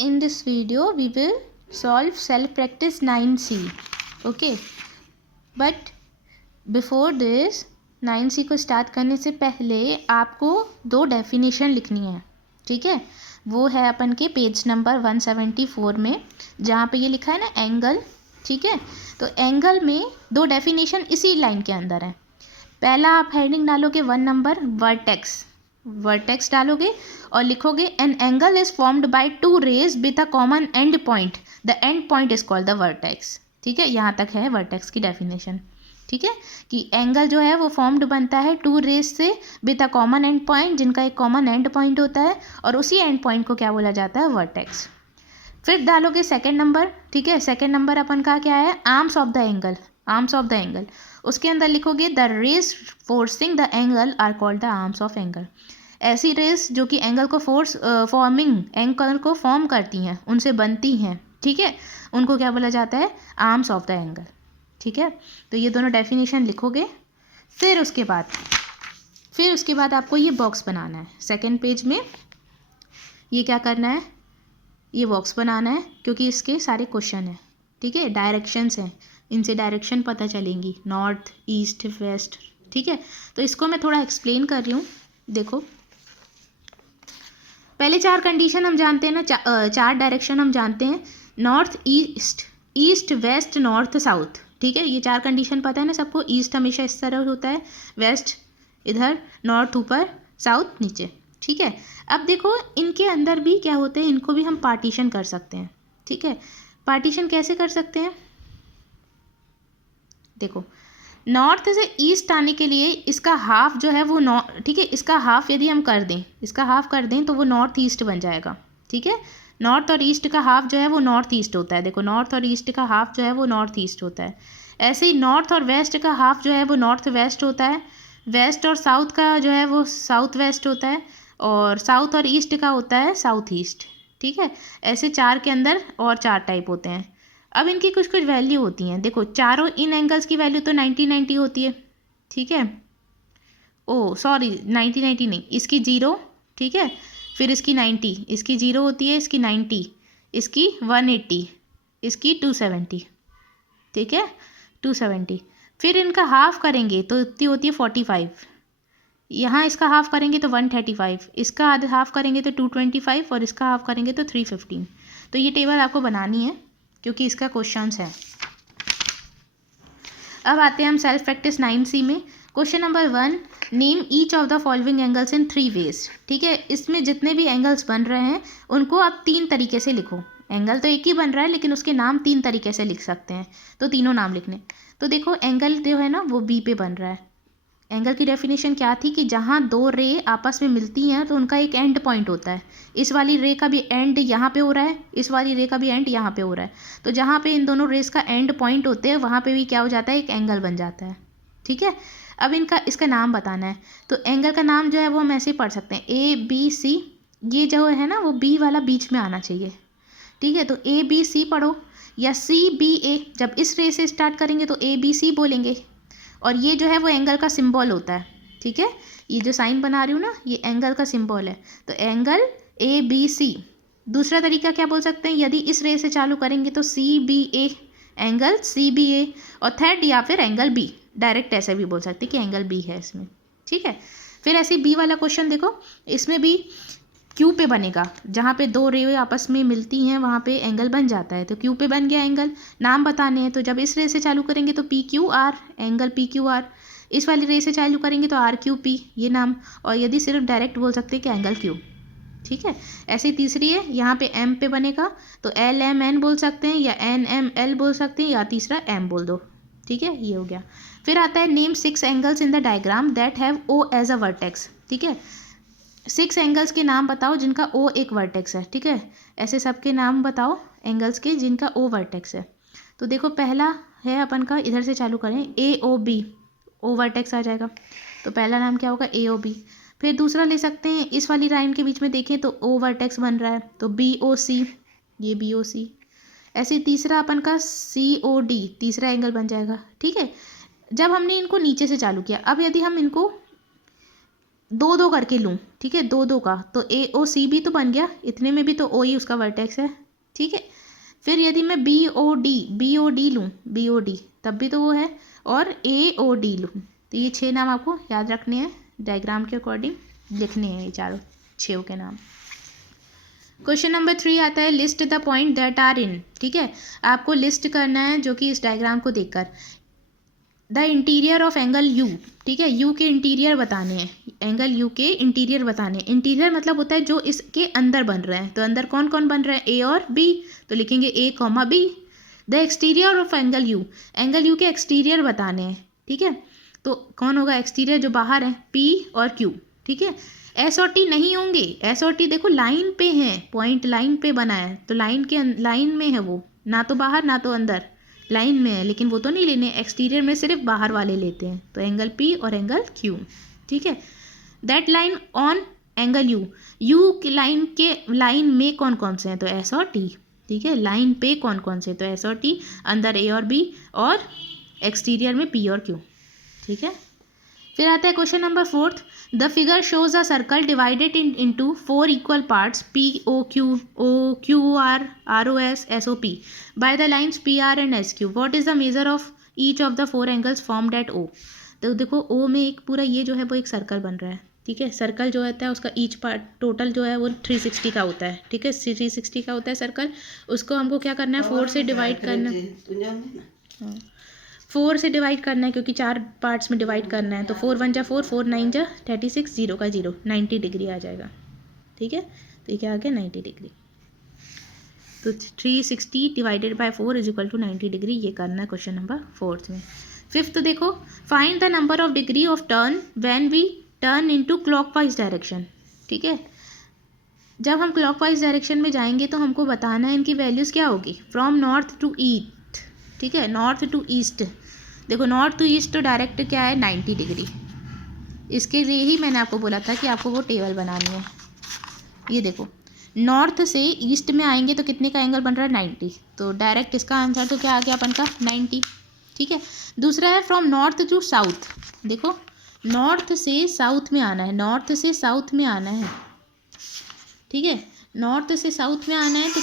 In this video we will solve self practice 9C. Okay, but before this 9C को start करने से पहले आपको दो डेफिनेशन लिखनी है. ठीक है, वो है अपन के पेज नंबर 174 में, जहाँ पे ये लिखा है ना एंगल. ठीक है, तो एंगल में दो डेफिनेशन इसी लाइन के अंदर है. पहला आप हेडिंग डालोगे 1 नंबर वर्टेक्स डालोगे और लिखोगे an angle is formed by two rays with a common end point, the end point is called the vertex. ठीक है, यहाँ तक है वर्टेक्स की डेफिनेशन. ठीक है, कि एंगल जो है वो फॉर्म्ड बनता है टू रेज से with a common end point, जिनका एक कॉमन एंड पॉइंट होता है, और उसी एंड पॉइंट को क्या बोला जाता है, वर्टेक्स. फिर डालोगे सेकेंड नंबर. ठीक है, सेकेंड नंबर अपन का क्या है, आर्म्स ऑफ द एंगल. उसके अंदर लिखोगे the rays forcing the angle are called the arms of angle. ऐसी रेज जो कि एंगल को एंगल को फॉर्म करती हैं, उनसे बनती हैं. ठीक है, उनको क्या बोला जाता है, आर्म्स ऑफ द एंगल. ठीक है, तो ये दोनों डेफिनेशन लिखोगे. फिर उसके बाद आपको ये बॉक्स बनाना है. सेकेंड पेज में ये क्या करना है, ये बॉक्स बनाना है, क्योंकि इसके सारे क्वेश्चन हैं. ठीक है, डायरेक्शंस हैं, इनसे डायरेक्शन पता चलेंगी, नॉर्थ ईस्ट वेस्ट. ठीक है, तो इसको मैं थोड़ा एक्सप्लेन कर रही हूँ. देखो, पहले चार कंडीशन हम जानते हैं ना, चार डायरेक्शन हम जानते हैं, north east west north south. ठीक है, ये चार कंडीशन पता है ना सबको. ईस्ट हमेशा इस तरह होता है, वेस्ट इधर, नॉर्थ ऊपर, साउथ नीचे. ठीक है, अब देखो इनके अंदर भी क्या होते हैं, इनको भी हम पार्टीशन कर सकते हैं. ठीक है, पार्टीशन कैसे कर सकते हैं, देखो नॉर्थ से ईस्ट आने के लिए इसका हाफ जो है वो ठीक है, इसका हाफ यदि हम कर दें तो वो नॉर्थ ईस्ट बन जाएगा. ठीक है, नॉर्थ और ईस्ट का हाफ जो है वो नॉर्थ ईस्ट होता है. देखो, नॉर्थ और ईस्ट का हाफ जो है वो नॉर्थ ईस्ट होता है. ऐसे ही नॉर्थ और वेस्ट का हाफ जो है वो नॉर्थ वेस्ट होता है. वेस्ट और साउथ का जो है वो साउथ वेस्ट होता है, और साउथ और ईस्ट का होता है साउथ ईस्ट. ठीक है, ऐसे चार के अंदर और चार टाइप होते हैं. अब इनकी कुछ वैल्यू होती हैं. देखो, चारों इन एंगल्स की वैल्यू तो 90 होती है. ठीक है, ओ सॉरी 90 नहीं, इसकी 0. ठीक है, फिर इसकी 90, इसकी 0 होती है, इसकी 90, इसकी 180, इसकी 270. ठीक है, 270. फिर इनका हाफ करेंगे तो इतनी होती है 45. यहाँ इसका हाफ करेंगे तो 135, इसका हाफ करेंगे तो 225, और इसका हाफ करेंगे तो 315. तो ये टेबल आपको बनानी है, क्योंकि इसका क्वेश्चंस है. अब आते हैं हम सेल्फ प्रैक्टिस 9C में. Question number 1, name each of the following angles in 3 ways. ठीक है, इसमें जितने भी एंगल्स बन रहे हैं उनको आप 3 तरीके से लिखो. एंगल तो एक ही बन रहा है, लेकिन उसके नाम 3 तरीके से लिख सकते हैं, तो तीनों नाम लिखने. तो देखो, एंगल जो है ना वो बी पे बन रहा है. एंगल की डेफिनेशन क्या थी कि जहाँ दो रे आपस में मिलती हैं तो उनका एक एंड पॉइंट होता है. इस वाली रे का भी एंड यहाँ पे हो रहा है, इस वाली रे का भी एंड यहाँ पे हो रहा है. तो जहाँ पे इन दोनों रेस का एंड पॉइंट होते हैं वहाँ पे भी क्या हो जाता है, एक एंगल बन जाता है. ठीक है, अब इसका नाम बताना है. तो एंगल का नाम जो है वो हम ऐसे ही पढ़ सकते हैं, ABC. ये जो है ना वो बी वाला बीच में आना चाहिए. ठीक है, तो ABC पढ़ो, या CBA. जब इस रे से स्टार्ट करेंगे तो ABC बोलेंगे, और ये जो है वो एंगल का सिंबल होता है. ठीक है, ये जो साइन बना रही हूँ ना, ये एंगल का सिंबल है. तो एंगल ABC. दूसरा तरीका क्या बोल सकते हैं, यदि इस रे से चालू करेंगे तो CBA, एंगल CBA. और थर्ड, या फिर एंगल B. डायरेक्ट ऐसे भी बोल सकते हैं कि एंगल B है इसमें. ठीक है, फिर ऐसे B वाला क्वेश्चन देखो, इसमें भी क्यू पे बनेगा. जहाँ पे दो रे आपस में मिलती हैं वहाँ पे एंगल बन जाता है. तो क्यू पे बन गया एंगल. नाम बताने हैं, तो जब इस रे से चालू करेंगे तो PQR, एंगल PQR. इस वाली रे से चालू करेंगे तो RQP, ये नाम. और यदि सिर्फ डायरेक्ट बोल सकते हैं कि एंगल Q. ठीक है, ऐसे तीसरी है, यहाँ पे M पे बनेगा तो LMN बोल सकते हैं, या NML बोल सकते हैं, या तीसरा M बोल दो. ठीक है, ये हो गया. फिर आता है name 6 angles in the diagram that have O as a vertex. ठीक है, 6 एंगल्स के नाम बताओ जिनका O एक वर्टेक्स है. ठीक है, ऐसे सबके नाम बताओ एंगल्स के जिनका O वर्टेक्स है. तो देखो, पहला है अपन का, इधर से चालू करें, AOB, O वर्टेक्स आ जाएगा. तो पहला नाम क्या होगा, AOB. फिर दूसरा ले सकते हैं, इस वाली लाइन के बीच में देखें तो O वर्टेक्स बन रहा है, तो BOC, ये BOC. ऐसे तीसरा अपन का COD, तीसरा एंगल बन जाएगा. ठीक है, जब हमने इनको नीचे से चालू किया, अब यदि हम इनको दो दो करके लूँ, ठीक है, दो दो का, तो ए ओ सी भी तो बन गया, इतने में भी तो ओ ही उसका वर्टेक्स है, ठीक है। फिर यदि मैं बी ओ डी लूँ, बी ओ डी, तब भी तो वो है, और ए ओ डी लूँ, तो ये 6 नाम आपको याद रखने हैं, डायग्राम के अकॉर्डिंग लिखने हैं ये चारों 6 के नाम। क्वेश्चन नंबर 3 आता है list the point that are in, ठीक है, आपको लिस्ट करना है जो कि इस डायग्राम को देखकर। The interior of angle you, ठीक है, यू के इंटीरियर बताने हैं, एंगल यू के इंटीरियर बताने हैं। इंटीरियर मतलब होता है जो इसके अंदर बन रहे हैं, तो अंदर कौन कौन बन रहे हैं, ए और बी, तो लिखेंगे A comma B. The exterior of angle U के एक्सटीरियर बताने हैं, ठीक है, तो कौन होगा एक्सटीरियर, जो बाहर है, पी और क्यू, ठीक है। एस और टी नहीं होंगे, एस और टी देखो लाइन पे हैं, पॉइंट लाइन पे बना है, तो लाइन में है वो, ना तो बाहर ना तो अंदर, लाइन में है, लेकिन वो तो नहीं लेने, एक्सटीरियर में सिर्फ बाहर वाले लेते हैं, तो एंगल पी और एंगल क्यू, ठीक है। That line on angle you की लाइन में कौन कौन से हैं, तो एस और टी, ठीक है, लाइन पे कौन कौन से, तो एस और टी, अंदर ए और बी, और एक्सटीरियर में पी और क्यू, ठीक है। फिर आता है question number 4, the figure shows a circle divided into 4 equal parts P O Q R R O S S O P by the lines P R and S Q. What is the measure of each of the 4 angles formed at O. तो देखो ओ में एक पूरा ये जो है वो एक सर्कल बन रहा है, ठीक है, सर्कल जो होता है उसका ईच पार्ट टोटल जो है वो 360 का होता है, ठीक है, 360 का होता है सर्कल, उसको हमको क्या करना है, 4 से डिवाइड करना, हाँ 4 से डिवाइड करना है, क्योंकि 4 पार्ट्स में डिवाइड करना है, तो 4 1 जा 4, 4 9 जा 36, 0 का 0, 90 डिग्री आ जाएगा, ठीक है, तो ये क्या आ गया 90 डिग्री। तो 360 divided by 4 is equal to 90 degree, ये करना है क्वेश्चन नंबर 4 में। 5th देखो, find the number of degree of turn when we turn into clockwise direction, ठीक है, जब हम क्लॉकवाइज डायरेक्शन में जाएंगे तो हमको बताना है इनकी वैल्यूज़ क्या होगी, फ्रॉम नॉर्थ टू ईस्ट, ठीक है, नॉर्थ टू ईस्ट, देखो नॉर्थ टू ईस्ट तो डायरेक्ट क्या है 90 डिग्री, इसके लिए ही मैंने आपको बोला था कि आपको वो टेबल बनानी है। ये देखो नॉर्थ से ईस्ट में आएंगे तो कितने का एंगल बन रहा है 90, तो डायरेक्ट इसका आंसर तो क्या आ गया अपन का 90, ठीक है। दूसरा है फ्रॉम नॉर्थ टू साउथ, देखो नॉर्थ से साउथ में आना है, नॉर्थ से साउथ में आना है, ठीक है, नॉर्थ से साउथ में आना है, तो